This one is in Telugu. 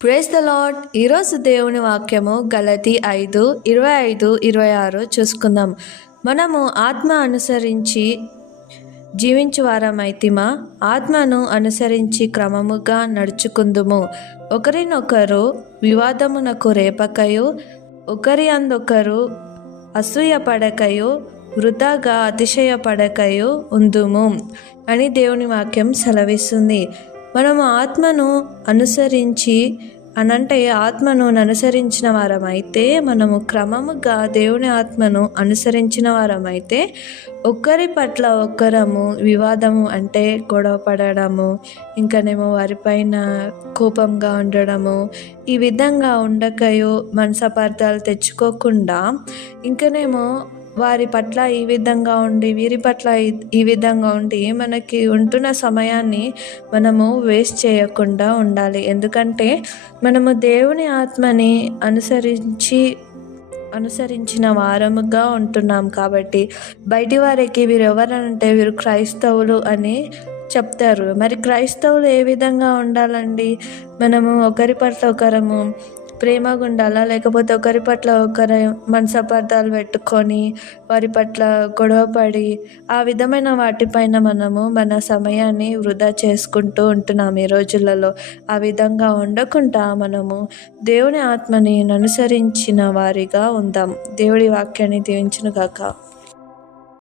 Praise the lord. ఈరోజు దేవుని వాక్యము గలతీ 5:25-26 చూసుకుందాం. మనము ఆత్మ అనుసరించి జీవించు వారమైతిమా, ఆత్మను అనుసరించి క్రమముగా నడుచుకుందుము. ఒకరినొకరు వివాదమునకు రేపకయు, ఒకరి అందొకరు అసూయపడకయు, వృధాగా అతిశయపడకయు ఉందుము అని దేవుని వాక్యం సెలవిస్తుంది. మనము ఆత్మను అనుసరించి ఆత్మను అనుసరించిన వారమైతే, మనము క్రమముగా దేవుని ఆత్మను అనుసరించిన వారమైతే ఒకరి పట్ల ఒకరము వివాదము అంటే గొడవ పడడము, ఇంకనేమో వారిపైన కోపంగా ఉండడము, ఈ విధంగా ఉండకయో మనసపార్థాలు తెచ్చుకోకుండా, ఇంకనేమో వారి పట్ల ఈ విధంగా ఉండి వీరి పట్ల ఈ విధంగా ఉండి మనకి ఉంటున్న సమయాన్ని మనము వేస్ట్ చేయకుండా ఉండాలి. ఎందుకంటే మనము దేవుని ఆత్మని అనుసరించిన వారముగా ఉంటున్నాం కాబట్టి. బయటి వారికి వీరు ఎవరంటే వీరు క్రైస్తవులు అని చెప్తారు. మరి క్రైస్తవులు ఏ విధంగా ఉండాలండి? మనము ఒకరి పట్ల ఒకరము ప్రేమగా ఉండాలా, లేకపోతే ఒకరి పట్ల ఒకరు మనసపార్థాలు పెట్టుకొని వారి పట్ల గొడవపడి ఆ విధమైన వాటిపైన మనము మన సమయాన్ని వృధా చేసుకుంటూ ఉంటున్నాం ఈ రోజులలో. ఆ విధంగా ఉండకుండా మనము దేవుని ఆత్మని అనుసరించిన వారిగా ఉందాం. దేవుడి వాక్యాన్ని దీవించును గాక.